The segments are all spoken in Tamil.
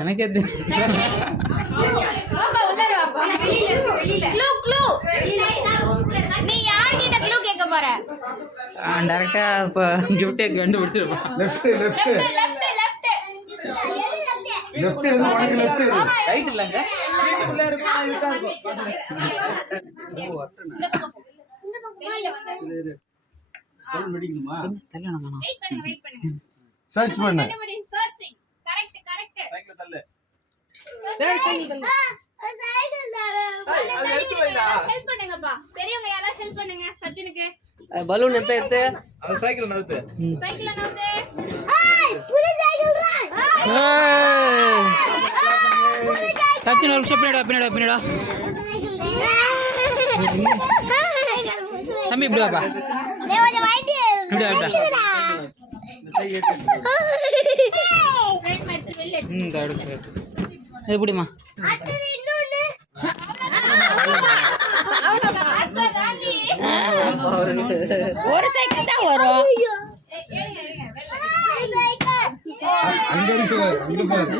எனக்கே நீ யார்கிட்ட க்ளூ கேட்க போற? டைரக்டா இப்ப கிஃப்ட் கண்டுபிடிச்சிருப்போம். Left left left left left வந்து உனக்கு லெஃப்ட் ரைட் இல்லங்க. வீட்டுக்குள்ள இருக்கும் நான் விட்டா இருக்கும். வெளியில வந்து கால் மெடிக்கணுமா? தள்ளணுமா? வெயிட் பண்ணுங்க. சர்ச் பண்ணு. சர்ச்சிங். கரெக்ட். சைக்கிள் தள்ளு. அது எடுத்து வைடா. ஹெல்ப் பண்ணுங்கப்பா. பெரியவங்க யாராவது ஹெல்ப் பண்ணுங்க சச்சினுக்கு. பலூன் எடுத்து அந்த சைக்கிள் நவுத்து. சைக்கிள நவுத்து. புது சைக்கிள் தான். சச்சின் ஒரு நிமிஷம் பின்னாடி தம்பி இப்படி வாப்பா. இப்படி வாப்பா. எப்படிமா ஒரு சைக்கிள் தான் வரும். அங்க இருக்கு அங்க பாரு.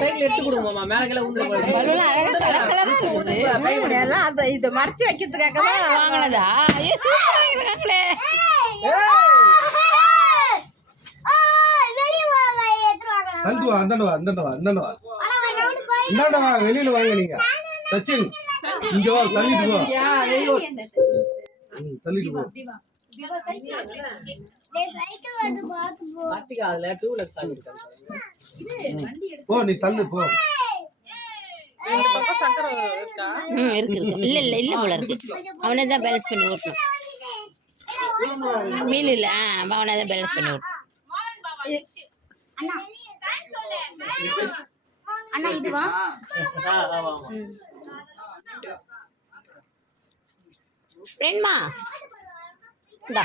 சைக்கிள் எடுத்து கொடுங்கம்மா. மேல கீழ ஊந்து எல்லாம் அதை இதை மறைச்சு வைக்கிறதுக்காக தான் வாங்கினதா? தள்ளிட்டு வா அந்தாண்ட வா இந்தாண்ட வா வெளியில வாங்க நீங்க. சச்சின் இங்க வா தள்ளிட்டு போ. தள்ளிட்டு போ. போ நீ தள்ளு போ. இருக்கு இல்ல போல இருக்கு. அவனே தான் பேலன்ஸ் பண்ணி ஓட்டணும். மீன் இல்ல அவனே தான் பேலன்ஸ் பண்ணி ஓட்டணும். அண்ணா இதுவா? ஃப்ரெண்ட்மா இந்தா